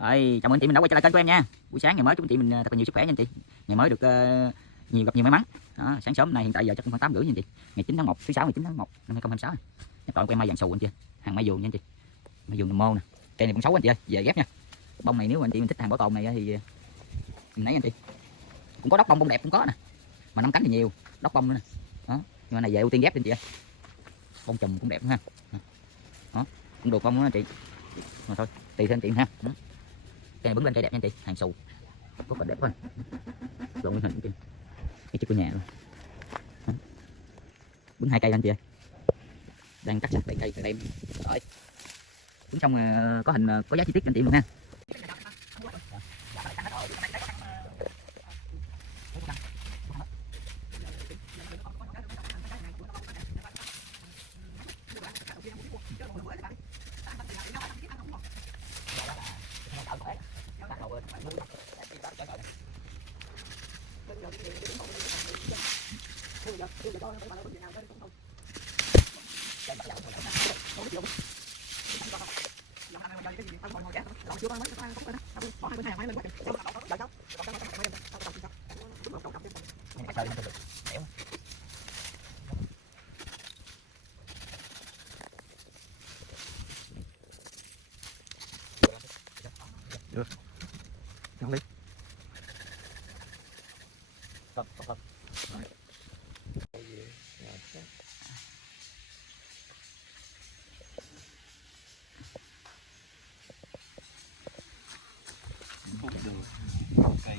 Rồi, chào mừng anh chị mình đã quay trở lại kênh của em nha. Buổi sáng ngày mới chúc anh chị mình thật là nhiều sức khỏe nha anh chị. Ngày mới được gặp nhiều may mắn. Đó, sáng sớm này hiện tại giờ chắc cũng khoảng 8 rưỡi nha anh chị. Ngày 9 tháng 1, thứ sáu ngày 9 tháng 1 năm 2026. Nhập tội của em mai vàng xù anh chị. Hàng mai vườn nha anh chị. Mai vườn mô nè. Cây này cũng xấu anh chị ơi, về ghép nha. Bông này nếu anh chị mình thích hàng bảo tồn này thì mình lấy anh chị. Cũng có đốc bông đẹp cũng có nè. Mà 5 cánh thì nhiều, đốc bông nữa nè. Đó, nhưng mà này về ưu tiên ghép anh chị ơi. Bông chùm cũng đẹp ha. Đó, cũng được bông đó anh chị. Mà thôi, tùy theo anh chị ha. Đó. Cây này bứng lên cây đẹp nha anh chị, hàng xù rất là đẹp quá, lộ nguyên hình anh chị, cái chiếc của nhà luôn. Đó. Bứng 2 cây anh chị ơi, đang cắt sạch đây cây từ đây rồi bứng xong có hình có giá chi tiết anh chị luôn ha. Được. Ăn đi. Không. Hút được cây